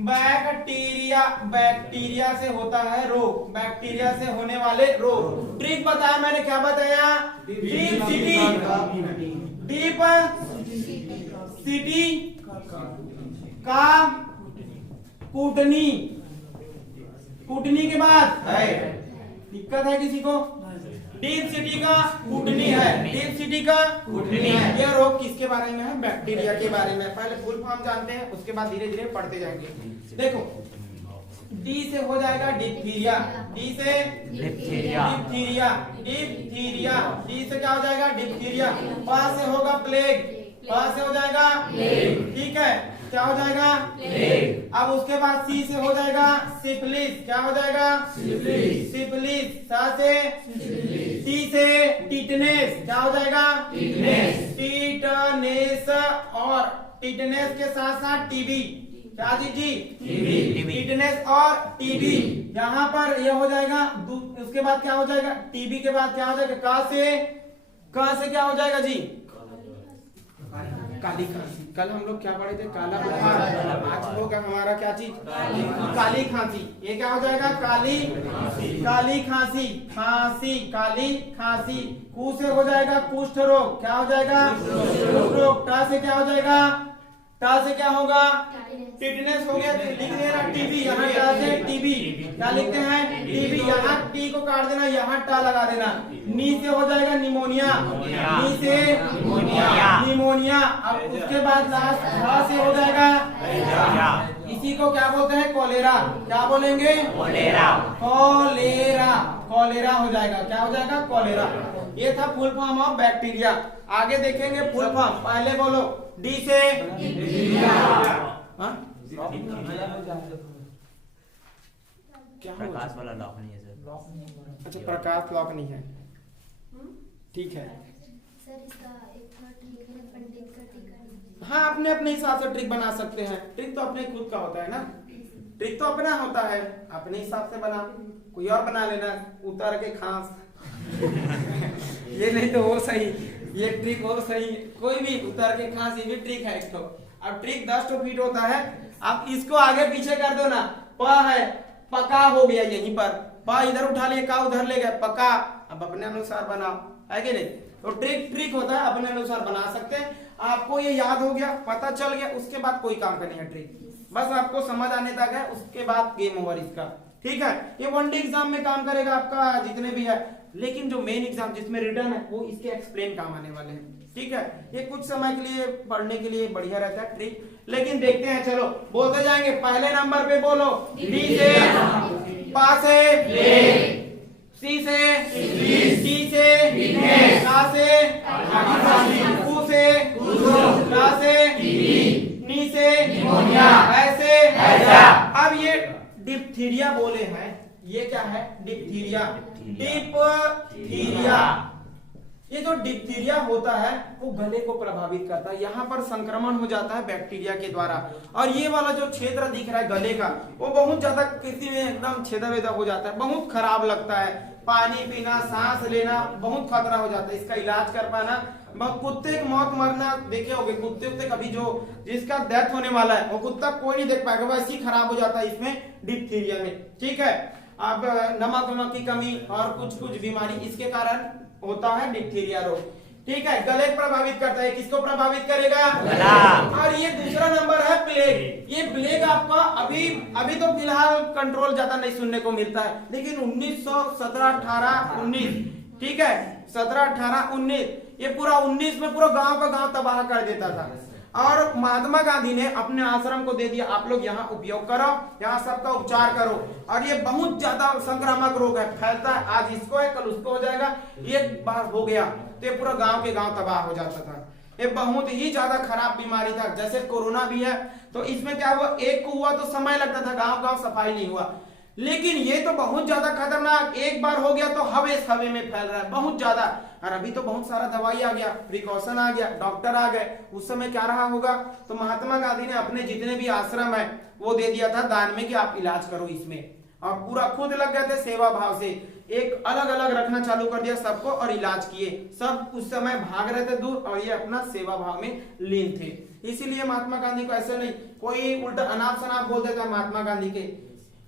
Bacteria, bacteria से होता है रोग, बैक्टीरिया से होने वाले रोग। ट्रिक बताया मैंने, क्या बताया? डीप सिटी, डीप सिटी का कूटनी, कूटनी के बाद है, दिक्कत है किसी को? डीप सिटी का कूटनी है, डीप सिटी का कूटनी है। यह रोग किसके बारे में है? बैक्टीरिया के बारे में। पहले फुल फॉर्म जानते हैं, उसके बाद धीरे धीरे पढ़ते जाएंगे। देखो, डी से हो जाएगा डिप्थीरिया, डी से डिप्थीरिया, डिप्थीरिया, डिप्थीरिया, डी से क्या हो जाएगा? डिप्थीरिया। पा से होगा प्लेग, पा से हो जाएगा प्लेग, ठीक है, क्या हो जाएगा? प्लेग। अब उसके बाद सी से हो जाएगा सिफिलिस, क्या हो जाएगा? Syphilis, syphilis. सा से सिफिलिस, टी से टिटनेस, क्या हो जाएगा? Tetanus, tetanus. और टिटनेस के साथ साथ टीबी, क्या जी? टीबी, टिटनेस और टीबी। यहाँ पर यह हो जाएगा। उसके बाद क्या हो जाएगा? टीबी के बाद क्या हो जाएगा? का से क्या हो जाएगा जी? काली खांसी। कल हम लोग क्या पढ़े थे? काला बुखार। आज होगा हमारा क्या चीज? काली खांसी। ये क्या हो जाएगा? काली काली खांसी, खांसी, काली खांसी। कू से हो जाएगा कुष्ठ रोग, क्या हो जाएगा? कुष्ठ रोग। टा से क्या हो जाएगा? टा से क्या होगा? टिटनेस हो गया। लिख देना टीबी, यहाँ टा से टीबी, क्या लिखते हैं? टीबी। यहाँ टी को काट देना, यहाँ टा लगा देना। नी से हो जाएगा निमोनिया, नी से निमोनिया। अब उसके बाद लास्ट झा से हो जाएगा, इसी को क्या बोलते हैं? कोलेरा। क्या बोलेंगे? कोलेरा, कोलेरा, कोलेरा हो जाएगा। क्या हो जाएगा? कोलेरा। ये था फुल फॉर्म ऑफ बैक्टीरिया। आगे देखेंगे फुल फॉर्म। पहले बोलो डी से क्या? प्रकाश वाला लॉक नहीं है सर। अच्छा, प्रकाश लॉक नहीं है, ठीक है। सर इसका एक थोड़ा ट्रिक है, पंडित का टीका। हाँ, अपने अपने हिसाब से ट्रिक बना सकते हैं। ट्रिक तो अपने खुद का होता है ना, ट्रिक तो अपना होता है, अपने हिसाब से बना। कोई और बना लेना, उतर के खांस ये नहीं तो वो सही, ये ट्रिक हो सही। कोई भी उतर के खांस, ये भी ट्रिक है एक तो। अब ट्रिक 10 फीट होता है। अब इसको आगे पीछे कर दो ना। प है, पका हो गया यहीं पर, प इधर उठा लिए, का उधर ले गए, पका। अब अपने अनुसार बनाओ, है कि नहीं? तो ट्रिक होता है, अपने अनुसार बना सकते हैं। आपको ये याद हो गया, पता चल गया, उसके बाद कोई काम करनी है ट्रिक, बस आपको समझ आने तक है, उसके बाद गेम ओवर इसका, ठीक है। ये वनडे एग्जाम में काम करेगा आपका, जितने भी है। लेकिन जो मेन एग्जाम जिसमें रिटर्न है, वो इसके एक्सप्लेन काम आने वाले हैं, ठीक है। ये कुछ समय के लिए पढ़ने के लिए बढ़िया रहता है ट्रिक। लेकिन देखते हैं, चलो बोलते जाएंगे। पहले नंबर पे बोलो डी से, पा से, सी से, टी से, का से, कू से, रा से, नी से, ऐसे। अब ये डिप्थीरिया बोले हैं, ये क्या है? Diphtheria, diphtheria. ये जो डिप्थीरिया होता है वो गले को प्रभावित करता है। यहाँ पर संक्रमण हो जाता है बैक्टीरिया के द्वारा। और ये वाला जो क्षेत्र दिख रहा है गले का, वो बहुत ज्यादा किसी में एकदम छेदा वेदा हो जाता है, बहुत खराब लगता है। पानी पीना, सांस लेना बहुत खतरा हो जाता है। इसका इलाज कर पाना, कुत्ते की मौत मरना देखे होगे, कुत्ते उत्ते कभी जो जिसका डेथ होने वाला है, वो कुत्ता कोई नहीं देख पाएगा, वैसे ही खराब हो जाता है इसमें डिप्थीरिया में, ठीक है। अब नमक की कमी और कुछ बीमारी इसके कारण होता है डिप्थीरिया रोग, ठीक है। गले को प्रभावित करता है, किसको प्रभावित करेगा? गला। और ये दूसरा नंबर है प्लेग। ये प्लेग आपका अभी तो फिलहाल कंट्रोल ज्यादा नहीं सुनने को मिलता है, लेकिन 1917, 18, 19, ठीक है, 17, 18, 19, ये पूरा 19 में पूरा गांव का गांव तबाह कर देता था। और महात्मा गांधी ने अपने आश्रम को दे दिया, आप लोग यहाँ उपयोग करो, यहाँ सबका उपचार करो। और ये बहुत ज्यादा संक्रामक रोग है, फैलता है, आज इसको है कल उसको हो जाएगा। एक बार हो गया तो ये पूरा गांव के गांव तबाह हो जाता था। ये बहुत ही ज्यादा खराब बीमारी था। जैसे कोरोना भी है, तो इसमें क्या हुआ, एक को हुआ तो समय लगता था, गांव गांव सफाई नहीं हुआ। लेकिन ये तो बहुत ज्यादा खतरनाक, एक बार हो गया तो हवे में फैल रहा है बहुत ज्यादा। और अभी तो बहुत सारा दवाई आ गया, प्रिकॉशन आ गया, डॉक्टर आ गए। उस समय क्या रहा होगा, तो महात्मा गांधी ने अपने जितने भी आश्रम है वो दे दिया था दान में कि आप इलाज करो इसमें, और पूरा खुद लग गए थे सेवा भाव से। एक अलग अलग रखना चालू कर दिया सबको और इलाज किए। सब उस समय भाग रहे थे दूर और ये अपना सेवा भाव में लीन थे। इसीलिए महात्मा गांधी को ऐसे नहीं कोई उल्टा अनाप शनाप बोल देता महात्मा गांधी के।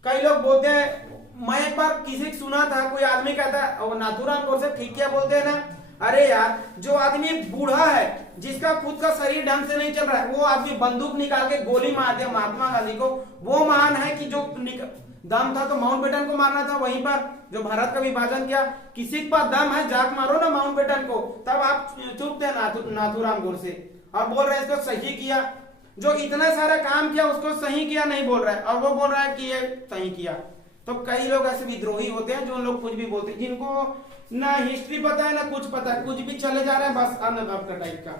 कई लोग बोलते हैं, मैं एक बार किसी से सुना था, कोई आदमी कहता है वो नाथूराम गौडसे ठीक क्या बोलते हैं ना, अरे यार जो आदमी बूढ़ा है जिसका खुद का शरीर ढंग से नहीं चल रहा है वो आदमी बंदूक निकाल के गोली मार दिया महात्मा गांधी को, वो महान है कि जो दम था तो माउंटबेटन को मारना था वहीं पर जो भारत का विभाजन किया। किसी के पास दम है जाक मारो ना माउंटबेटन को, तब आप चुप थे नाथूराम गौडसे और बोल रहे हैं इसको सही किया। जो इतना सारा काम किया उसको सही किया नहीं बोल रहा है और वो बोल रहा है कि ये सही किया। तो कई लोग ऐसे विद्रोही होते हैं जो लोग कुछ भी बोलते हैं, जिनको ना हिस्ट्री पता है ना कुछ पता है, कुछ भी चले जा रहे हैं बस अनगढ़ का टाइप का।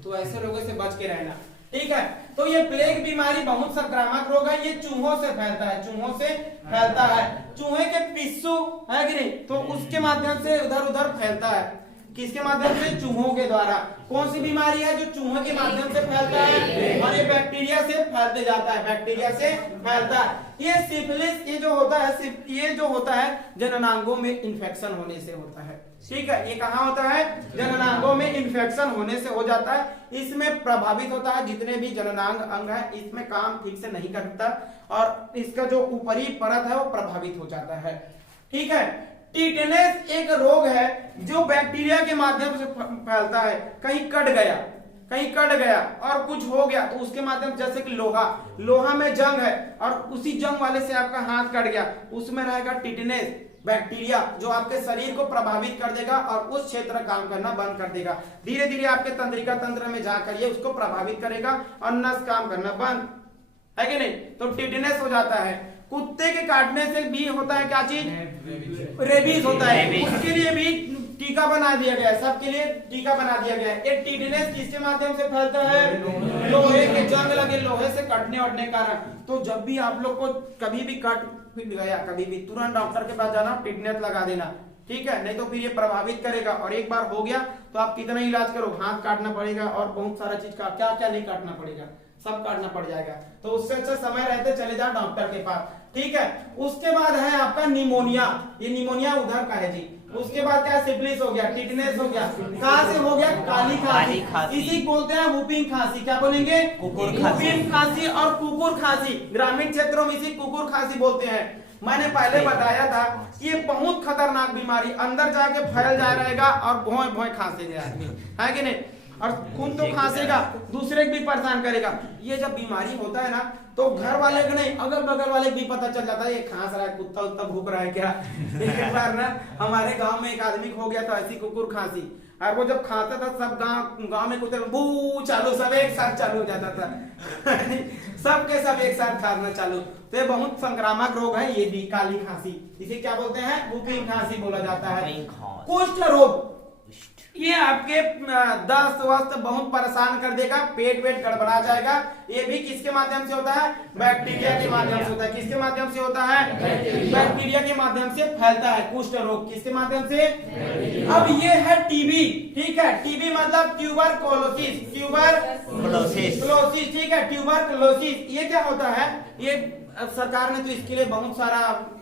तो ऐसे लोगों से बच के रहना, ठीक है। तो ये प्लेग बीमारी बहुत संक्रामक रोग है, ये चूहों से फैलता है, चूहों से फैलता है। चूहे के पिस्सू है कि नहीं, तो उसके माध्यम से उधर उधर फैलता है। किसके माध्यम से? चूहों के द्वारा। कौन सी बीमारी है जो चूहों के माध्यम से फैलता है? और ये बैक्टीरिया से फैलते जाता है, बैक्टीरिया से फैलता है। ये सिफिलिस ये जो होता है जननांगों में इन्फेक्शन होने से होता है, ठीक है। ये कहाँ होता है? जननांगों में इन्फेक्शन होने से हो जाता है। इसमें प्रभावित होता है जितने भी जननांग अंग है, इसमें काम ठीक से नहीं करता और इसका जो ऊपरी परत है वो प्रभावित हो जाता है, ठीक है। टिटेनस एक रोग है जो बैक्टीरिया के माध्यम से फैलता है। कहीं कट गया और कुछ हो गया तो उसके माध्यम, जैसे कि लोहा में जंग है और उसी जंग वाले से आपका हाथ कट गया, उसमें रहेगा टिटेनस बैक्टीरिया जो आपके शरीर को प्रभावित कर देगा और उस क्षेत्र काम करना बंद कर देगा। धीरे धीरे आपके तंत्रिका तंत्र में जाकर ये उसको प्रभावित करेगा और नस काम करना बंद, है कि नहीं। तो टिटेनस हो जाता है। कुत्ते के काटने से भी होता है क्या चीज? रेबीज होता है। उसके लिए भी टीका बना दिया गया है, सबके लिए टीका बना दिया गया है। एक टिटेनस किसके माध्यम से फैलता है? लोहे के जंग लगे, लोहे से कटने वटने के कारण। तो जब भी आप लोग को कभी भी कट गया, कभी भी तुरंत डॉक्टर के पास जाना, टिटेनस लगा देना, ठीक है। नहीं तो फिर ये प्रभावित करेगा और एक बार हो गया तो आप कितना इलाज करो, हाथ काटना पड़ेगा और बहुत सारा चीज का क्या क्या नहीं काटना पड़ेगा, सब काटना पड़ जाएगा। तो उससे अच्छा समय रहते चले जाओ डॉक्टर के पास, ठीक है। उसके बाद है आपका निमोनिया। ये निमोनिया उधर का है जी। उसके बाद क्या? सिफिलिस हो गया, टिटेनस हो गया। कहां से हो गया? काली खांसी। इसी बोलते हैं वुपिंग खांसी। क्या बोलेंगे? वुपिंग खांसी और कुकुर खांसी। ग्रामीण क्षेत्रों में इसी कुकुर खांसी बोलते हैं। मैंने पहले बताया था ये बहुत खतरनाक बीमारी, अंदर जाके फैल जा रहेगा और भोंय भोंय खांसेगा आदमी, है कि नहीं। और खून तो खांसेगा, दूसरे को भी परेशान करेगा। ये जब बीमारी होता है ना तो घर वाले को नहीं, अगल बगल वाले को भी पता चल जाता है ये खांस रहा है, कुत्ता उत्ता भूख रहा है क्या। एक बार ना हमारे गांव में एक आदमी हो गया था ऐसी कुकुर खांसी, और वो जब खाता था सब गांव में कुत्ते बू चालू, सब एक साथ चालू हो जाता था। सबके सब एक साथ खाना चालू। तो ये बहुत संक्रामक रोग है ये भी, काली खांसी। इसे क्या बोलते हैं? वुपिंग खांसी बोला जाता है। कुष्ठ रोग, ये आपके दस्त वस्त बहुत परेशान कर देगा, पेट वेट गड़बड़ा जाएगा। ये भी किसके माध्यम से होता है? बैक्टीरिया के माध्यम से होता है। किसके माध्यम से होता है? बैक्टीरिया के माध्यम से फैलता है कुष्ठ रोग। किसके माध्यम से? अब ये है टीबी, ठीक है। टीबी मतलब ट्यूबरकुलोसिस, ट्यूबरकुलोसिस, ठीक है, ट्यूबरकुलोसिस। ये क्या होता है? ये सरकार ने तो इसके लिए बहुत सारा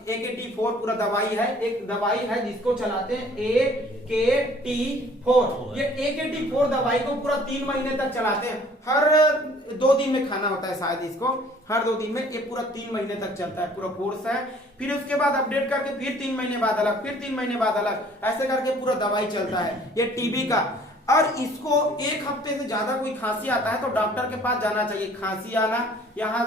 AKT4 पूरा दवाई है, एक दवाई है जिसको चलाते हैं AKT4। ये AKT4 दवाई को पूरा 3 महीने तक चलाते हैं। हर 2 दिन में खाना होता है शायद इसको, हर 2 दिन में। ये पूरा 3 महीने तक चलता है, पूरा कोर्स है। फिर उसके बाद अपडेट करके फिर 3 महीने बाद अलग, फिर 3 महीने बाद अलग, ऐसे करके पूरा दवाई चलता है ये टीबी का। और इसको 1 हफ्ते से ज्यादा कोई खांसी आता है तो डॉक्टर के पास जाना चाहिए। खांसी आना, यहाँ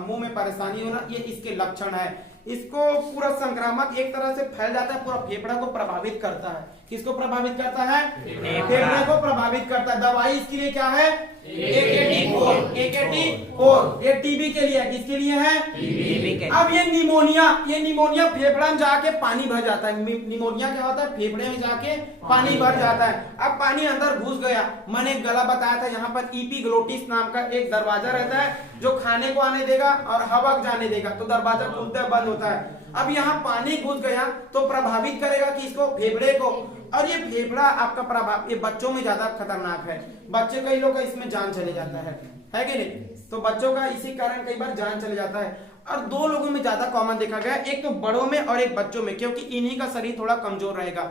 मुंह में परेशानी होना, ये इसके लक्षण है। इसको पूरा संक्रामक एक तरह से फैल जाता है, पूरा फेफड़ा को प्रभावित करता है। किसको प्रभावित करता है? फेफड़े को प्रभावित करता है। दवाई इसके लिए क्या है? AKT4। ये टीबी के लिए है। किसके लिए है? टीबी के। अब ये निमोनिया फेफड़ा में जाके पानी भर जाता है। निमोनिया क्या होता है? फेफड़े में जाके पानी भर जाता है। अब पानी अंदर घुस गया, मैंने गला बताया था, यहाँ पर एपिग्लोटिस नाम का एक दरवाजा रहता है जो खाने को आने देगा और हवा जाने देगा, तो दरवाजा खुलता बंद होता है। अब यहाँ पानी घुस गया तो प्रभावित करेगा किसको? फेफड़े को। और ये फेफड़ा आपका प्रभाव, ये बच्चों में ज्यादा खतरनाक है। बच्चे कई लोग का इसमें जान चले जाता है कि नहीं। तो बच्चों का इसी कारण कई बार जान चले जाता है। और दो लोगों में ज्यादा कॉमन देखा गया है, एक तो बड़ों में और एक बच्चों में, क्योंकि इन्हीं का शरीर थोड़ा कमजोर रहेगा।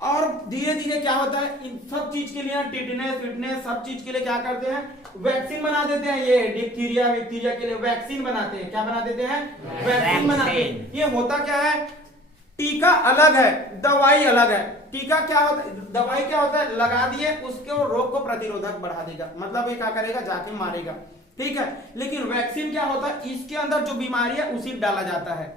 और धीरे धीरे क्या होता है, इन सब चीज के लिए टिटनेस विटनेस सब चीज के लिए क्या करते हैं, वैक्सीन बना देते हैं। ये डिप्थीरिया विक्टीरिया के लिए वैक्सीन बनाते हैं। क्या बना देते हैं, वैक्सीन बनाते हैं। ये होता क्या है, टीका अलग है, दवाई अलग है। टीका क्या होता है, दवाई क्या होता है, लगा दिए उसके रोग को प्रतिरोधक बढ़ा देगा, मतलब ये क्या करेगा, जाके मारेगा, ठीक है। लेकिन वैक्सीन क्या होता है, इसके अंदर जो बीमारी है उसी को डाला जाता है।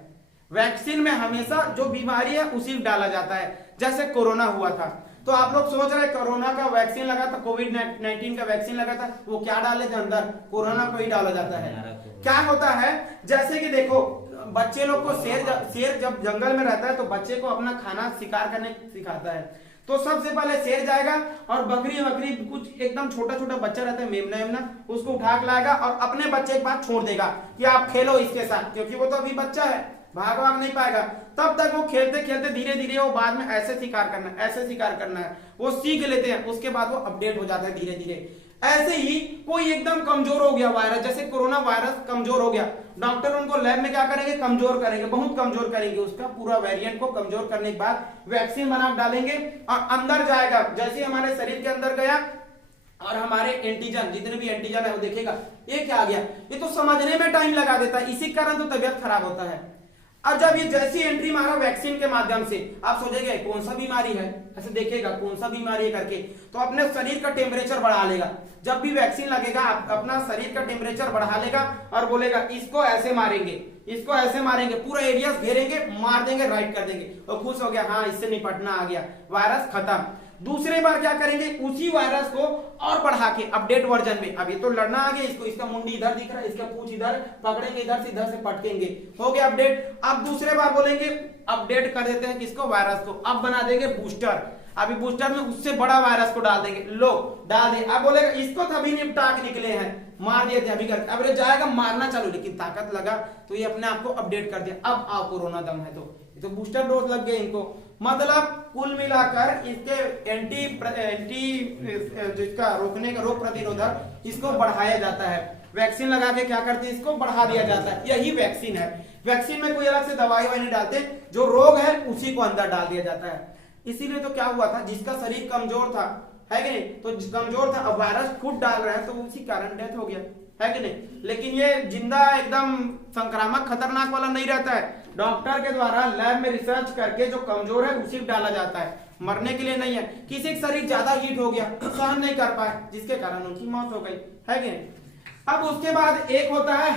वैक्सीन में हमेशा जो बीमारी है उसी को डाला जाता है। जैसे कोरोना हुआ था, तो आप लोग सोच रहे कोरोना का वैक्सीन लगा था, कोविड-19 का वैक्सीन लगा था, वो क्या डाले थे अंदर, कोरोना को ही डाला जाता है। क्या होता है, जैसे कि देखो बच्चे लोग को शेर जब जंगल में रहता है तो बच्चे को अपना खाना शिकार करने सिखाता है। तो सबसे पहले शेर जाएगा और बकरी कुछ एकदम छोटा छोटा बच्चा रहता है, मेमना, उसको उठा के लाएगा और अपने बच्चे के पास छोड़ देगा कि आप खेलो इसके साथ, क्योंकि वो तो अभी बच्चा है, भाग नहीं पाएगा। तब तक वो खेलते खेलते धीरे धीरे वो बाद में ऐसे शिकार करना है, वो सीख लेते हैं। उसके बाद वो अपडेट हो जाता है धीरे धीरे। ऐसे ही कोई एकदम कमजोर हो गया वायरस, जैसे कोरोना वायरस कमजोर हो गया, डॉक्टर उनको लैब में क्या करेंगे, कमजोर करेंगे, बहुत कमजोर करेंगे। उसका पूरा वेरिएंट को कमजोर करने के बाद वैक्सीन बना डालेंगे और अंदर जाएगा। जैसे हमारे शरीर के अंदर गया और हमारे एंटीजन, जितने भी एंटीजन है वो देखेगा ये क्या आ गया, ये तो समझने में टाइम लगा देता है, इसी कारण तो तबियत खराब होता है। अब जब ये जैसी एंट्री मारा वैक्सीन के माध्यम से, आप सोचेंगे कौन सा बीमारी है, ऐसे देखेगा कौन सा बीमारी है करके, तो अपने शरीर का टेम्परेचर बढ़ा लेगा। जब भी वैक्सीन लगेगा अपना शरीर का टेम्परेचर बढ़ा लेगा और बोलेगा इसको ऐसे मारेंगे, इसको ऐसे मारेंगे, पूरा एरिया घेरेंगे, मार देंगे, राइट कर देंगे, और खुश हो गया, हाँ इससे निपटना आ गया, वायरस खत्म। दूसरे बार क्या करेंगे, उसी वायरस को और बढ़ा के अपडेट वर्जन में, अब ये तो लड़ना आ गया, इसको इसका मुंडी इधर दिख रहा है, इसका पूंछ इधर, पकड़ेंगे इधर से पटकेंगे, हो गया अपडेट। अब दूसरे बार बोलेंगे अपडेट कर देते हैं किसको, वायरस को, अब बना देंगे बूस्टर। अभी बूस्टर में उससे बड़ा वायरस को डाल देंगे, लो डाल दे। अब बोलेगा इसको तो अभी निपटा के निकले हैं, मार दिए थे अभी कर, अब ये जाएगा मारना चालू, लेकिन ताकत लगा तो ये अपने आप को अपडेट कर दिया, अब आओ कोरोना दम है, तो बूस्टर डोज लग गए इनको। मतलब कुल मिलाकर इसके एंटी जिसका रोकने का रोग प्रतिरोधक इसको बढ़ाया जाता है। वैक्सीन लगा के क्या करते हैं, इसको बढ़ा दिया जाता है, यही वैक्सीन है। वैक्सीन में कोई अलग से दवाई नहीं डालते, जो रोग है उसी को अंदर डाल दिया जाता है। इसीलिए तो क्या हुआ था, जिसका शरीर कमजोर था, है कि नहीं, तो कमजोर था, अब वायरस खुद डाल रहा है तो उसी कारण डेथ हो गया, है कि नहीं। लेकिन ये जिंदा एकदम संक्रामक खतरनाक वाला नहीं रहता है, डॉक्टर के द्वारा लैब में रिसर्च करके जो कमजोर है उसी को डाला जाता है, मरने के लिए नहीं है। किसी का शरीर ज्यादा हीट हो गया, सहन नहीं कर पाए, जिसके कारण उनकी मौत हो गई, है कि नहीं। अब उसके बाद एक होता है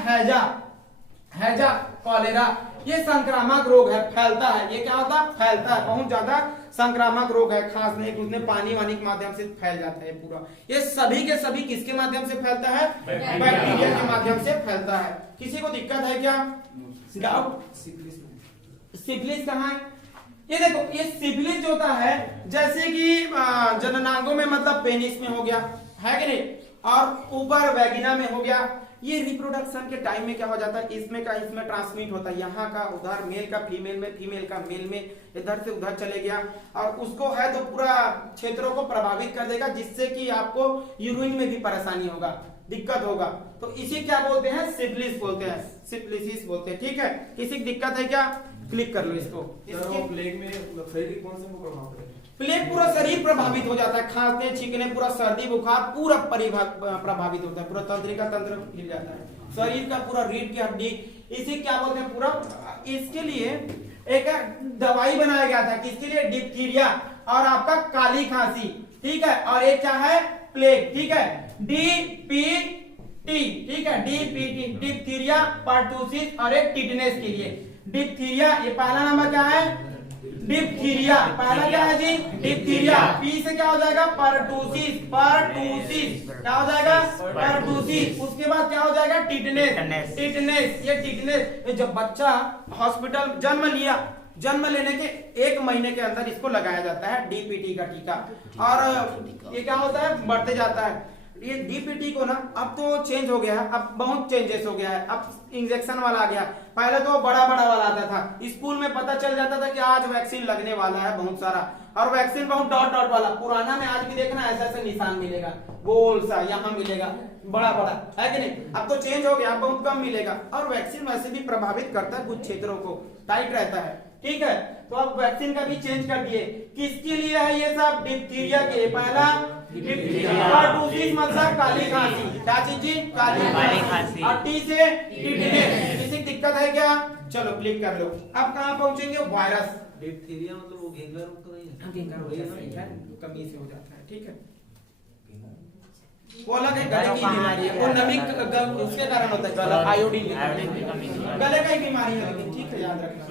हैजा कॉलेरा, ये संक्रामक रोग है, फैलता है। ये क्या होता है, फैलता है, बहुत ज्यादा संक्रामक रोग है, खास नहीं दूसरे पानी वानी के माध्यम से फैल जाता है पूरा। ये सभी के सभी किसके माध्यम से फैलता है, बैक्टीरिया के माध्यम से फैलता है। किसी को दिक्कत है क्या, डाउट, सिफिलिस कहाँ है, ये देखो, ये सिफिलिस जो होता है जैसे कि जननांगों में, मतलब पेनिस में हो गया, है कि नहीं, और ऊपर वैगिना में हो गया। ये रिप्रोडक्शन के टाइम में क्या हो जाता है, इसमें ट्रांसमिट होता है, यहाँ का उधर, मेल का फीमेल में, फीमेल का मेल में, इधर से उधर चले गया, और उसको है तो पूरा क्षेत्रों को प्रभावित कर देगा, जिससे कि आपको यूरिन में भी परेशानी होगा, दिक्कत होगा। तो इसी क्या बोलते हैं, सिफिलिस बोलते हैं, सिफिलिसिस बोलते हैं, ठीक है। किसी की दिक्कत है क्या, क्लिक कर लो इसको। प्लेग में शरीर कौन से प्रभाव पड़ेगा, प्लेग पूरा शरीर प्रभावित हो जाता है, खांसने छींकने, पूरा सर्दी बुखार पूरा प्रभावित होता है, पूरा तंत्रिका तंत्र हिल जाता है, शरीर का पूरा रीढ़ की हड्डी, इसे क्या बोलते हैं पूरा। इसके लिए एक दवाई बनाया गया था, किसके लिए, डिप्थीरिया और आपका काली खांसी, ठीक है, और एक क्या है, प्लेग, ठीक है, डीपीटी, ठीक है, डीपीटी, डिप्थीरिया, पर्टूसिस और एक टिटनेस के लिए। डिप्थीरिया, ये पहला नंबर क्या है, डिप्थीरिया, पहला क्या है जी, डिप्थीरिया। पी से क्या हो जाएगा, पर्टूसिस, क्या हो जाएगा, पर्टूसिस। उसके बाद क्या हो जाएगा, टिटनेस, ये टिटनेस जब बच्चा हॉस्पिटल जन्म लेने के 1 महीने के अंदर इसको लगाया जाता है, डीपीटी का टीका, और ये क्या होता है, बढ़ते जाता है। ये डीपीटी को ना अब तो चेंज हो गया है, अब बहुत चेंजेस हो गया है, अब इंजेक्शन वाला आ गया। पहले तो बड़ा वाला आता था, स्कूल में पता चल जाता था कि आज वैक्सीन लगने वाला है बहुत सारा, और वैक्सीन बहुत डॉट डॉट वाला, पुराना में आज भी देखना ऐसा ऐसा निशान मिलेगा, गोल सा यहाँ मिलेगा, बड़ा बड़ा, है कि नहीं? अब तो चेंज हो गया, अब बहुत कम मिलेगा। और वैक्सीन वैसे भी प्रभावित करता है कुछ क्षेत्रों को, टाइट रहता है, ठीक है। तो अब वैक्सीन का भी चेंज कर दिए। किसके लिए है ये सब? डिप्थीरिया के। पहला डिप्थीरिया और दूसरी मतलब काली खांसी। क्या चीज जी? काली खांसी। और टी से टिटनेस। किसी दिक्कत है क्या? चलो क्लिक कर लो। अब कहाँ पहुंचेंगे? वायरस। डिप्थीरिया मतलब वो घेंगा रोग तो नहीं है? घेंगा रोग है, कमी से हो जाता है, ठीक है। वो अलग है, गले की बीमारी है, वो नमी उसके कारण होता है, गला आयोडीन की कमी, गले का ही बीमारी है, लेकिन ठीक है, याद रखना।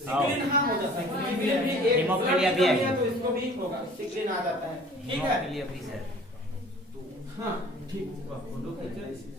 सिक्लिन हाँ हो जाता है, सिक्लिन भी एक हेमोफीलिया भी है, तो इसको भी होगा, सिक्लिन आ जाता है, ठीक है। हेमोफीलिया भी सर। हाँ ठीक। फोटो खींचे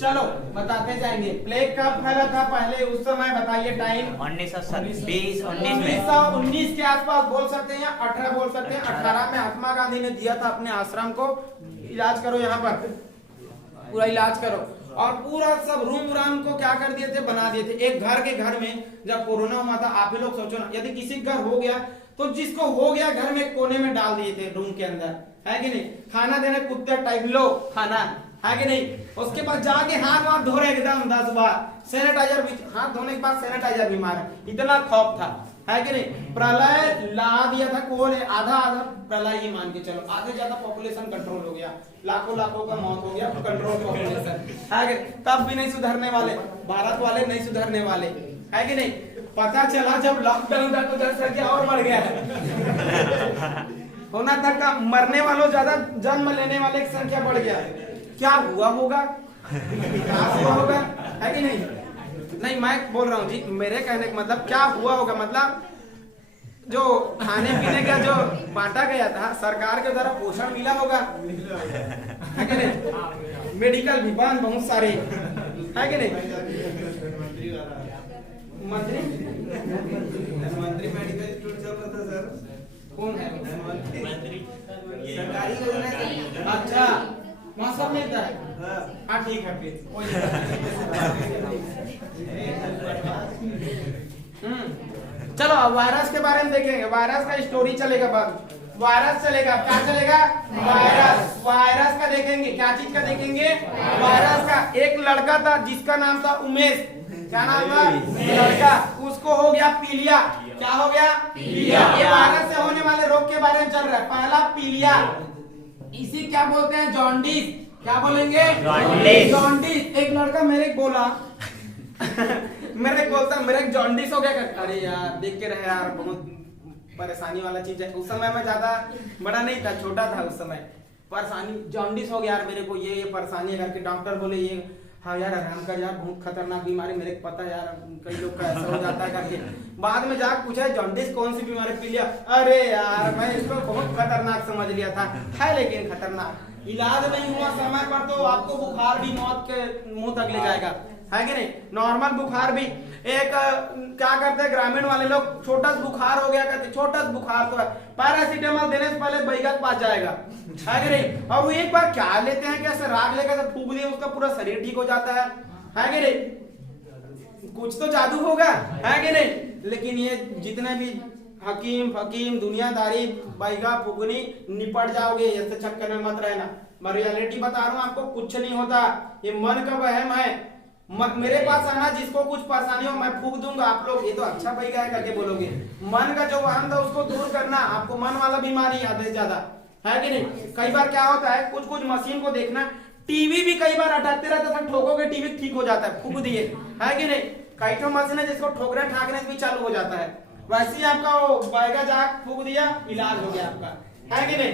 चलो बताते जाएंगे। प्लेग कब फैला था पहले, उस समय बताइए टाइम। 1919 के आसपास बोल सकते हैं, 18 बोल सकते हैं। 18 में महात्मा गांधी ने दिया था अपने आश्रम को, इलाज करो, यहाँ पर पूरा इलाज करो। और पूरा सब रूम वूम को क्या कर दिए थे, बना दिए थे। एक घर के घर में जब कोरोना हुआ था, आप ही लोग सोचो ना, यदि किसी घर हो गया तो जिसको हो गया घर में कोने में डाल दिए थे रूम के अंदर, है कि नहीं? खाना देने कुत्ते टाइप लो खाना, है कि नहीं? उसके बाद जाके हाथ वाथ धो रहे एकदम 10 बार, सैनिटाइजर भी, हाथ धोने के बाद सैनिटाइजर भी मारा, इतना खौफ था, है कि नहीं? प्रलय ला दिया था, कोल आधा प्रलय ही मान के चलो, आधे ज्यादा पॉपुलेशन कंट्रोल हो गया, लाखों लाखों का मौत हो गया, कंट्रोल पॉपुलेशन, है कि? तब भी नहीं सुधरने वाले, भारत वाले नहीं सुधरने वाले, है कि नहीं? पता चला जब लॉकडाउन था तो जनसंख्या और बढ़ गया है। होना था का मरने वालों ज्यादा, जन्म लेने वाले की संख्या बढ़ गया। क्या हुआ होगा? विकास हुआ होगा, है कि नहीं? नहीं, मैं बोल रहा हूँ जी, मेरे कहने का मतलब क्या हुआ होगा, मतलब जो खाने पीने का जो बांटा गया था सरकार के द्वारा, पोषण मिला होगा, है कि नहीं? मेडिकल विभाग बहुत सारे, है कि नहीं? मंत्री मेडिकल इंस्टीट्यूट चल रहा था सर। कौन है मंत्री? सरकारी योजना से। अच्छा, वहाँ सब मिलता है। हाँ ठीक है फिर। चलो अब वायरस के बारे में देखेंगे। वायरस का स्टोरी चलेगा, बाद वायरस चलेगा, क्या चलेगा? वायरस। वायरस का देखेंगे, क्या चीज का देखेंगे? वायरस का। एक लड़का था जिसका नाम था उमेश, क्या नाम था? लड़का, उसको हो गया पीलिया। क्या हो गया? पीलिया। ये वायरस से होने वाले रोग के बारे में चल रहा है। पहला पीलिया, इसी क्या बोलते हैं? जॉन्डिस। क्या बोलेंगे? जॉन्डिस। एक लड़का मेरे को बोला मेरे बोलता मेरे जॉन्डिस हो गया। अरे यार देख के रहे यार, बहुत परेशानी वाला चीज है। उस समय मैं ज्यादा बड़ा नहीं था, छोटा था उस समय। परेशानी जॉन्डिस हो गया यार मेरे को, ये परेशानी करके डॉक्टर बोले ये, हाँ यार आराम कर यार, बहुत खतरनाक बीमारी, मेरे को पता है यार, कई लोग का ऐसा हो जाता है करके। बाद में जाकर पूछा जॉन्डिस कौन सी बीमारी? पीलिया। अरे यार मैं इसको बहुत खतरनाक समझ लिया था, है लेकिन खतरनाक। इलाज नहीं हुआ समय पर तो आपको बुखार भी मौत के मुंह तक ले जाएगा, है कि नहीं? नॉर्मल बुखार भी। एक क्या करते हैं ग्रामीण वाले लोग, छोटा बुखार हो गया कहते, छोटा बुखार तो है, पैरासीटामोल देने से पहले बैगा के पास जाएगा, है कि नहीं? और वो एक बार क्या लेते हैं, कैसे राग लेकर फूंक दिए, उसका पूरा शरीर ठीक हो जाता है कि नहीं? कुछ तो जादू होगा, है कि नहीं? लेकिन ये जितने भी हकीम फकीम दुनियादारी बैगा फुकनी, निपट जाओगे, ऐसे चक्कर में मत रहना। मैं रियलिटी बता रहा हूँ आपको, कुछ नहीं होता, ये मन का वहम है। मेरे पास आना, जिसको कुछ परेशानी हो मैं फूक दूंगा, आप लोग ये तो अच्छा बैगा है करके बोलोगे। मन का जो वहम था उसको दूर करना, आपको मन वाला बीमारी आधे से ज्यादा, है कि नहीं? कई बार क्या होता है, कुछ कुछ मशीन को देखना, टीवी भी कई बार अटकते रहता था, ठोकोगे टीवी ठीक हो जाता है, फूक दिए, है कि नहीं? कई ठो मशीन है जिसको ठोकने ठाकने भी चालू हो जाता है, वैसे ही आपका वो बैगा जाग फूक दिया, इलाज हो गया आपका, है कि नहीं?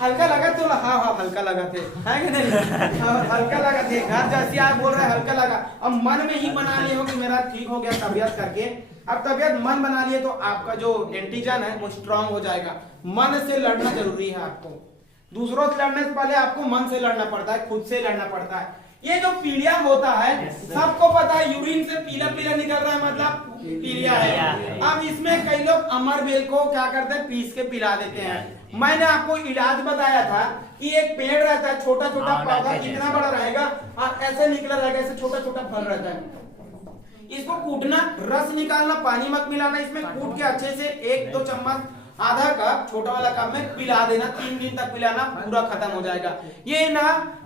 हल्का लगा तो हाँ हाँ हल्का लगा थे, है कि नहीं? हल्का लगा थे, घर जैसे आप बोल रहे हैं हल्का लगा। अब मन में ही बना लिए हो कि मेरा ठीक हो गया तबियत करके। अब तबियत मन बना लिए तो आपका जो एंटीजन है वो स्ट्रांग हो जाएगा। मन से लड़ना जरूरी है आपको, दूसरों से लड़ने से पहले आपको मन से लड़ना पड़ता है, खुद से लड़ना पड़ता है। ये जो पीलिया होता है सबको पता है, यूरिन से पीला पीला निकल रहा है मतलब पीलिया है। अब इसमें कई लोग अमर बेल को क्या करते हैं, पीस के पिला देते हैं। मैंने आपको इलाज बताया था कि एक पेड़ रहता है, छोटा छोटा पौधा इतना बड़ा रहेगा और ऐसे निकला रहेगा, ऐसे छोटा छोटा फल रहता है। इसको कूटना, रस निकालना, पानी मत मिलाना, इसमें कूट के अच्छे से 1-2 चम्मच आधा कप छोटा वाला कप में पिला देना, 3 दिन तक पिलाना, पूरा खत्म हो जाएगा। ये ना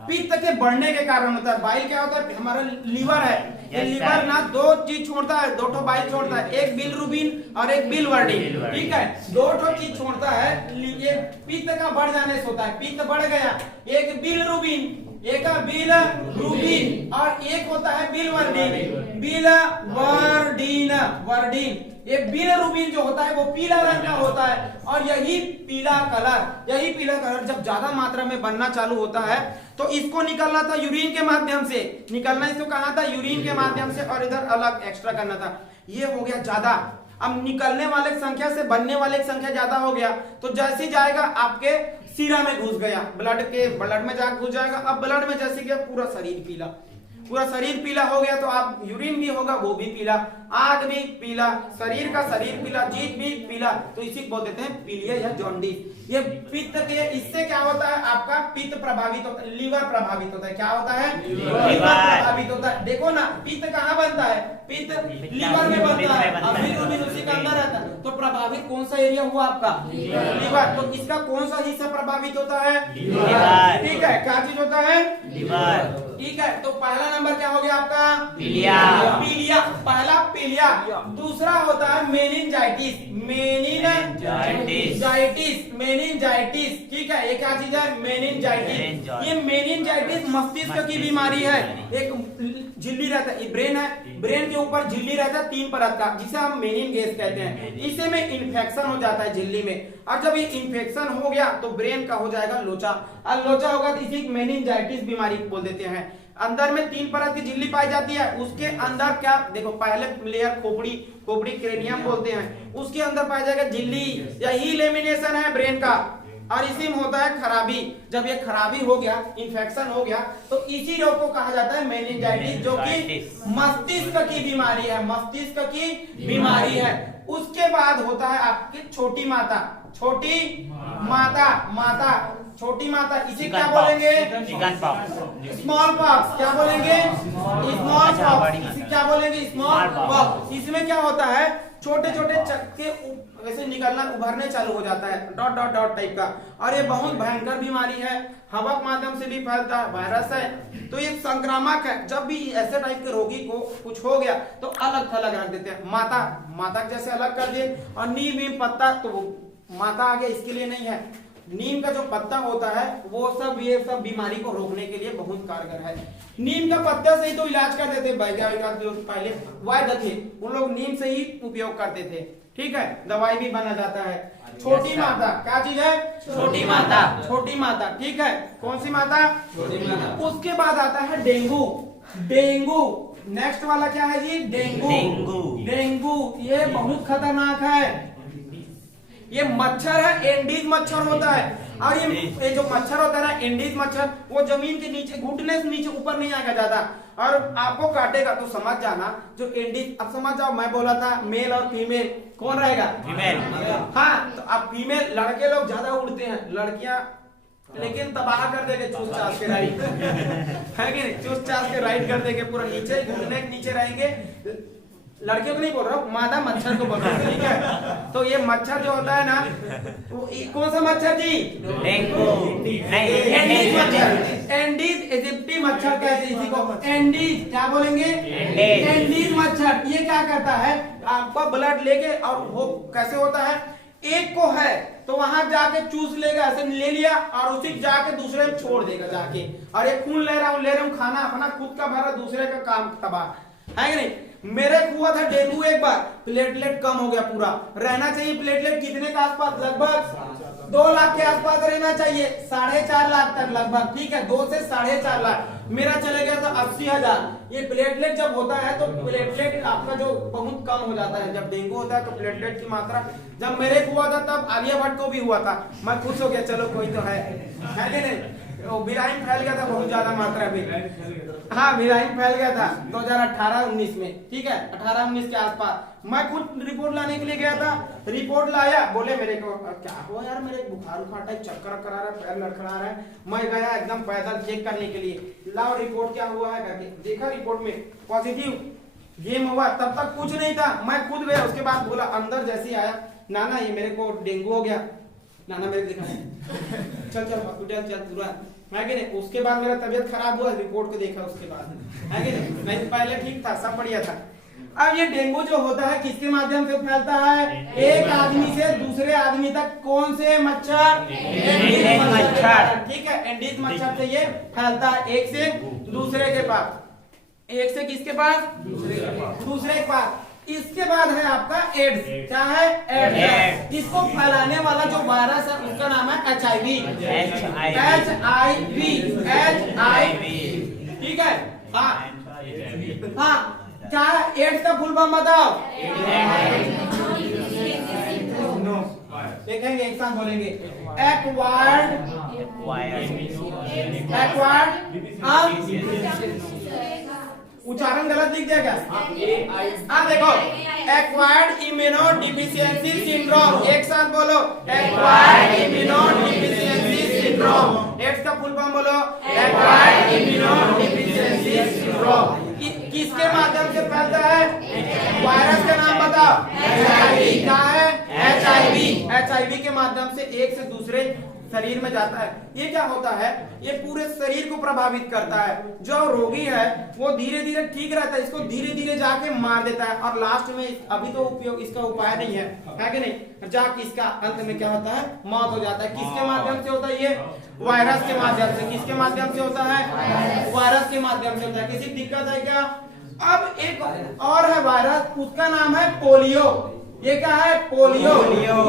पित्त के बढ़ने के कारण होता है। बाइल क्या होता है, हमारा लीवर है, ये लीवर ना 2 चीज छोड़ता है, 2 ठो बाइल छोड़ता है, एक बिलरुबिन और एक बिलवर्डिन, ठीक है, 2 ठो चीज छोड़ता है। ये पित्त का बढ़ जाने से होता है। पित्त बढ़ गया, एक बिलरुबिन, एक बिलरुबिन और एक होता है बिलवर्डिन, वर्डिन। ये बिलरुबिन जो होता है वो पीला रंग का होता है और यही पीला कलर जब ज्यादा मात्रा में बनना चालू होता है तो इसको निकलना था यूरिन के माध्यम से, निकलना इसको कहा था यूरिन के माध्यम से और इधर अलग एक्स्ट्रा करना था। ये हो गया ज्यादा। अब निकलने वाले संख्या से बनने वाले की संख्या ज्यादा हो गया तो जैसे जाएगा आपके सीरा में घुस गया, ब्लड में जाकर घुस जाएगा। अब ब्लड में जैसे गया पूरा शरीर पीला हो गया तो आप यूरिन भी होगा वो भी पीला, आग भी पीला, शरीर पीला, जीभ भी पीला, तो इसी को बोल देते हैं पीलिया या जॉन्डिस। ये पित्त के, इससे क्या होता है, आपका पित्त प्रभावित होता है, लीवर प्रभावित होता है। क्या होता है, लीवर प्रभावित होता है। देखो ना पित्त कहाँ बनता है, पित्त लीवर में बनता है, बिलरुबिन उसी के अंदर रहता है। तो प्रभावित कौन सा एरिया हुआ आपका, लीवर। तो इसका कौन सा हिस्सा प्रभावित होता है, लीवर, ठीक है। क्या चीज होता है, लीवर, ठीक है। तो पहला नंबर क्या हो गया आपका, पीलिया, पहला पीलिया। दूसरा होता है मेनिंजाइटिस, ठीक है। ये क्या चीज है, मेनिंजाइटिस। ये मेनिंजाइटिस मस्तिष्क की बीमारी है। एक झिल्ली रहता है, ब्रेन है, ब्रेन के ऊपर झिल्ली रहता है 3 परत का, जिसे हम मेनिंगेस कहते हैं। इसे में इन्फेक्शन हो जाता है झिल्ली में और जब ये इन्फेक्शन हो गया तो ब्रेन का हो जाएगा लोचा, और लोचा होगा तो इसी मेनिंजाइटिस बीमारी बोल देते हैं। अंदर में 3 परत की झिल्ली पाई जाती है, उसके अंदर क्या देखो, पहले लेयर खोपड़ी क्रेनियम बोलते हैं, उसके अंदर पाया जाएगा झिल्ली। यही लेमिनेशन है ब्रेन का और इसी में होता है खराबी। जब ये खराबी हो गया, इन्फेक्शन हो गया तो इसी रोग को कहा जाता है मेनिंजाइटिस, जो कि मस्तिष्क की बीमारी है, मस्तिष्क की बीमारी है। उसके बाद होता है आपकी छोटी माता, इसे क्या बोलेंगे, स्मॉल पॉक्स। क्या बोलेंगे, स्मॉल पॉक्स। इसे क्या बोलेंगे, स्मॉल पॉक्स। इसमें क्या होता है, छोटे छोटे चक्के वैसे निकलना, उभरने चालू हो जाता है, डॉट डॉट डॉट टाइप का, और ये बहुत भयंकर बीमारी है, हवा के माध्यम से भी फैलता है, वायरस है, तो ये संक्रामक है। जब भी ऐसे टाइप के रोगी को कुछ हो गया तो अलग थलग रख देते हैं, माता जैसे अलग कर दिए। और नीम पत्ता, तो माता आगे इसके लिए नहीं है, नीम का जो पत्ता होता है वो सब, ये सब बीमारी को रोकने के लिए बहुत कारगर है। नीम का पत्ता से ही तो इलाज करते थे, जो पहले वैद्य थे उन लोग नीम से ही उपयोग करते थे, ठीक है। दवाई भी बना जाता है। छोटी माता क्या चीज है, छोटी माता, ठीक है। कौन सी माता, छोटी माता। उसके बाद आता है डेंगू। नेक्स्ट वाला क्या है जी, डेंगू। ये बहुत खतरनाक है। ये मच्छर है, एंडीज मच्छर होता है, और ये जो मच्छर होता है ना, एंडीज मच्छर, वो जमीन के नीचे, घुटने से नीचे ऊपर नहीं आएगा ज्यादा, और आपको काटेगा तो समझ जाना जो एंडीज। अब समझ जाओ, मैं बोला था मेल और फीमेल, कौन रहेगा, फीमेल। हाँ, तो अब फीमेल, लड़के लोग ज्यादा उड़ते हैं, लड़कियां लेकिन तबाह कर देंगे, चूस चास के राइट है कि नहीं, चूस चास के राइट कर देंगे, पूरा नीचे, घुटने के नीचे रहेंगे। लड़कियों को नहीं बोल रहा हूँ, मादा मच्छर को बोल रहा हूँ, ठीक है। तो ये मच्छर जो होता है ना, वो कौन सा मच्छर जी, डेंगू, एंडीज मच्छर, एंडीज इजिप्टी मच्छर कहते हैं इसी को, एंडीज। क्या बोलेंगे, एंडीज मच्छर। ये क्या करता है, आपका ब्लड लेके, और वो कैसे होता है, एक को है तो वहां जाके चूस लेगा, ऐसे ले लिया और उसी जाके दूसरे में छोड़ देगा जाके, और ये खून ले रहा हूँ, खाना अपना खुद का भरा, दूसरे का काम तबाह, है कि नहीं। मेरे हुआ था डेंगू एक बार, प्लेटलेट कम हो गया पूरा। रहना चाहिए प्लेटलेट कितने के आसपास, लगभग 2 लाख के आसपास रहना चाहिए, 4.5 लाख तक लगभग, ठीक है, 2 से 4.5 लाख। मेरा चले गया था 80,000। ये प्लेटलेट जब होता है तो प्लेटलेट आपका जो बहुत कम हो जाता है, जब डेंगू होता है तो प्लेटलेट की मात्रा। जब मेरे हुआ था तब आलिया भट्ट को भी हुआ था, मैं खुश हो गया, चलो कोई तो है कि नहीं। बिराइन फैल गया था बहुत ज्यादा मात्रा में। हाँ भिराइन फैल गया था 2018-19 में, ठीक है 18-19 के आसपास। मैं खुद रिपोर्ट लाने के लिए गया था, रिपोर्ट लाया, बोले मेरे को क्या हुआ यार, मेरे बुखार उखार टाइप चक्कर करा रहा है, पैर लड़खड़ा रहा है। मैं गया एकदम पैदल चेक करने के लिए, लाओ रिपोर्ट क्या हुआ है करके देखा, रिपोर्ट में पॉजिटिव गेम हुआ। तब तक कुछ नहीं था, मैं खुद गया, उसके बाद बोला अंदर जैसे ही आया, नाना ये मेरे को डेंगू हो गया, नाना मेरे देखा चल चल हॉस्पिटल चल पूरा है कि नहीं। उसके बाद मेरा तबीयत खराब हुआ, रिपोर्ट को देखा उसके बाद, है कि नहीं पहले ठीक था, सब बढ़िया था। अब ये डेंगू जो होता है किसके माध्यम से फैलता है, एक आदमी से दूसरे आदमी तक। कौन से मच्छर, एडिस मच्छर, ठीक है एडिस मच्छर से ये फैलता है, एक से दूसरे के पास, एक से किसके पास, दूसरे के पास। इसके बाद है आपका एड्स, क्या है एड्स। इसको फैलाने वाला जो वायरस है उसका नाम है HIV, ठीक है। हाँ हाँ क्या है एड्स का फुल फॉर्म बताओ, देखेंगे एक साथ बोलेंगे, एक्वायर्ड उच्चारण गलत लिख दिया क्या, अब देखो एक्वायर्ड इम्यूनो डिफिशियंसी सिंड्रोम, एक साथ बोलो acquired immunodeficiency syndrome. AIDS का फुल फॉर्म बोलो, एक्वायर्ड इम्यूनो डिफिशियंसी सिंड्रोम। किसके माध्यम से फैलता है, वायरस का नाम बताओ, HIV, क्या है HIV के माध्यम से एक से दूसरे शरीर में जाता है। ये क्या होता है, ये पूरे शरीर को प्रभावित करता है। जो रोगी है वो धीरे धीरे ठीक रहता है, इसको धीरे धीरे जाके मार देता है, और लास्ट में अभी तो उपयोग इसका उपाय नहीं है कि नहीं, जाके इसका अंत में क्या होता है, मौत हो जाता है। किसके माध्यम से होता है ये, वायरस के माध्यम से। किसके माध्यम से होता है, वायरस के माध्यम से होता है। किसी दिक्कत है क्या। अब एक और है वायरस, उसका नाम है पोलियो। ये क्या है, पोलियो।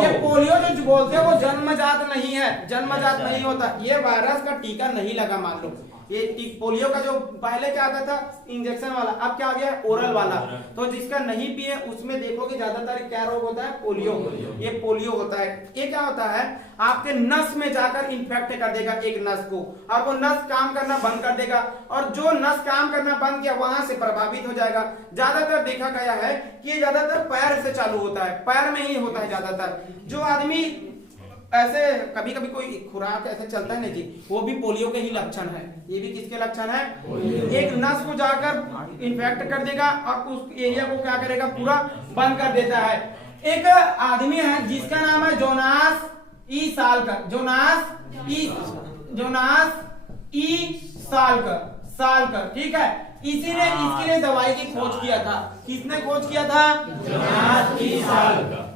ये पोलियो जो बोलते हैं वो जन्मजात नहीं है, जन्मजात नहीं होता। ये वायरस का टीका नहीं लगा मान लो, ये पोलियो का जो पहले क्या आता था इंजेक्शन वाला, अब क्या आ गया ओरल वाला। तो जिसका नहीं पिए उसमें देखोगे ज्यादातर क्या रोग होता है, पोलियो। ये पोलियो होता है। ये क्या होता है, आपके नस में जाकर इन्फेक्ट कर देगा एक नस को, और वो नस काम करना बंद कर देगा, और जो नस काम करना बंद किया वहां से प्रभावित हो जाएगा। ज्यादातर देखा गया है कि ज्यादातर पैर से चालू होता है, पैर में ही होता है ज्यादातर। जो आदमी ऐसे कभी कभी कोई खुराक ऐसे चलता है ना जी, वो भी पोलियो के ही लक्षण है। ये भी किसके लक्षण है, एक नस को जाकर इन्फेक्ट कर देगा और उस एरिया को क्या करेगा, पूरा बंद कर देता है। एक आदमी है जिसका नाम है जोनास ई साल्कर, जोनास ई साल्कर, ठीक है। इसी ने इसके लिए दवाई की खोज किया था। किसने खोज किया था, जोनास ई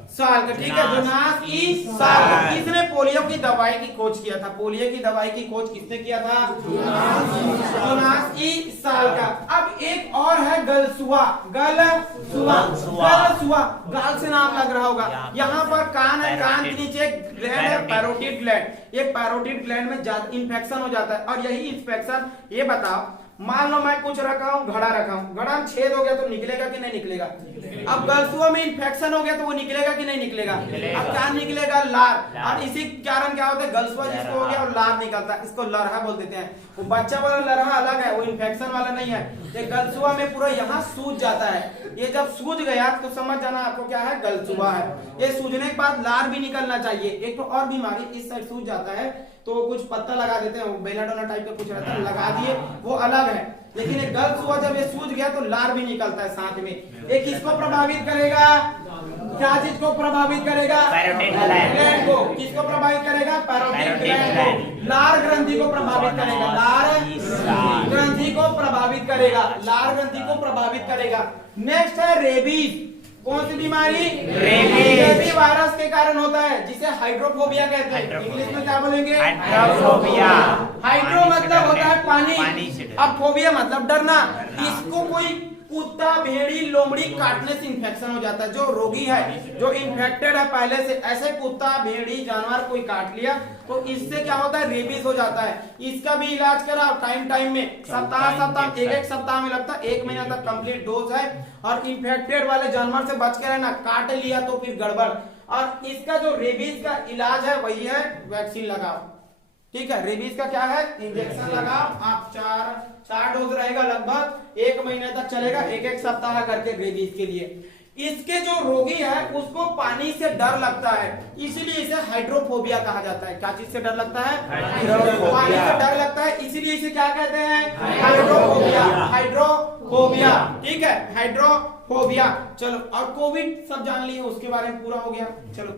साल्कर, ठीक है, जोनास ई साल्कर। किसने पोलियो की दवाई की खोज किया था, पोलियो की दवाई की खोज किसने किया था, जोनास ई साल्कर। अब एक और है गलसुआ, गलसुआ, गाल से नाम लग रहा होगा। यहाँ पर कान है, कान के नीचे ग्लैंड है, पैरोटिड ग्लैंड। ये पैरोटिड ग्लैंड में इन्फेक्शन हो जाता है, और यही इन्फेक्शन, ये बताओ मान लो मैं कुछ रखा हूँ, घड़ा रखा हूँ, घड़ा में छेद हो गया तो निकलेगा कि नहीं निकलेगा। अब गलसुआ में इन्फेक्शन हो गया तो वो निकलेगा कि नहीं निकलेगा। अब क्या निकलेगा, लार। और इसी कारण क्या होता है, गलसुआ जिसको हो गया और लार निकलता है, इसको लरहा बोल देते हैं। वो बच्चा वाला लरहा अलग है, वो इन्फेक्शन वाला नहीं है। ये गलसुआ में पूरा यहाँ सूज जाता है। ये जब सूज गया तो समझ जाना आपको क्या है, गलसुआ है। ये सूजने के बाद लार भी निकलना चाहिए। एक तो और बीमारी, इस साइड सूज जाता है तो कुछ पत्ता लगा देते हैं, बेलाडोना टाइप का कुछ रहता है, लगा दिए, वो अलग है। लेकिन एक गलसुआ जब ये सूज गया तो लार भी निकलता है साथ में। ये किसको प्रभावित करेगा, क्या चीज को प्रभावित करेगा, ग्लैंड को। किसको प्रभावित करेगा, पैरोटिड ग्लैंड को। लार ग्रंथि को प्रभावित करेगा, लार ग्रंथि को प्रभावित करेगा, लार ग्रंथि को प्रभावित करेगा। नेक्स्ट है रेबीज। कौन सी बीमारी, रेबीज वायरस के कारण होता है, जिसे हाइड्रोफोबिया कहते हैं। इंग्लिश में क्या बोलेंगे, हाइड्रोफोबिया। हाइड्रो मतलब होता है पानी, अब फोबिया मतलब डरना। इसको कोई कुत्ता, भेड़ी, लोमड़ी काटने से इन्फेक्शन हो जाता है। जो रोगी है, जो इन्फेक्टेड है पहले से, ऐसे कुत्ता, भेड़ी, जानवर कोई काट लिया तो इससे क्या होता है, रेबीज हो जाता है। इसका भी इलाज कराओ टाइम में, सप्ताह एक सप्ताह में लगता है, 1 महीना तक कंप्लीट डोज है। और इन्फेक्टेड वाले जानवर से बच के रहना, काट लिया तो फिर गड़बड़। और इसका जो रेबीज का इलाज है वही है वैक्सीन लगाओ, ठीक है। रेबीज का क्या है, इंजेक्शन लगाओ आप, चार डोज रहेगा, लगभग 1 महीने तक चलेगा, 1-1 सप्ताह करके रेबीज के लिए। इसके जो रोगी है उसको पानी से डर लगता है, इसीलिए इसे हाइड्रोफोबिया कहा जाता है। क्या चीज से डर लगता है, पानी से डर लगता है, इसीलिए इसे क्या कहते हैं, हाइड्रोफोबिया। हाइड्रोफोबिया, ठीक है, हाइड्रोफोबिया। चलो, और कोविड सब जान लिए, उसके बारे में पूरा हो गया। चलो।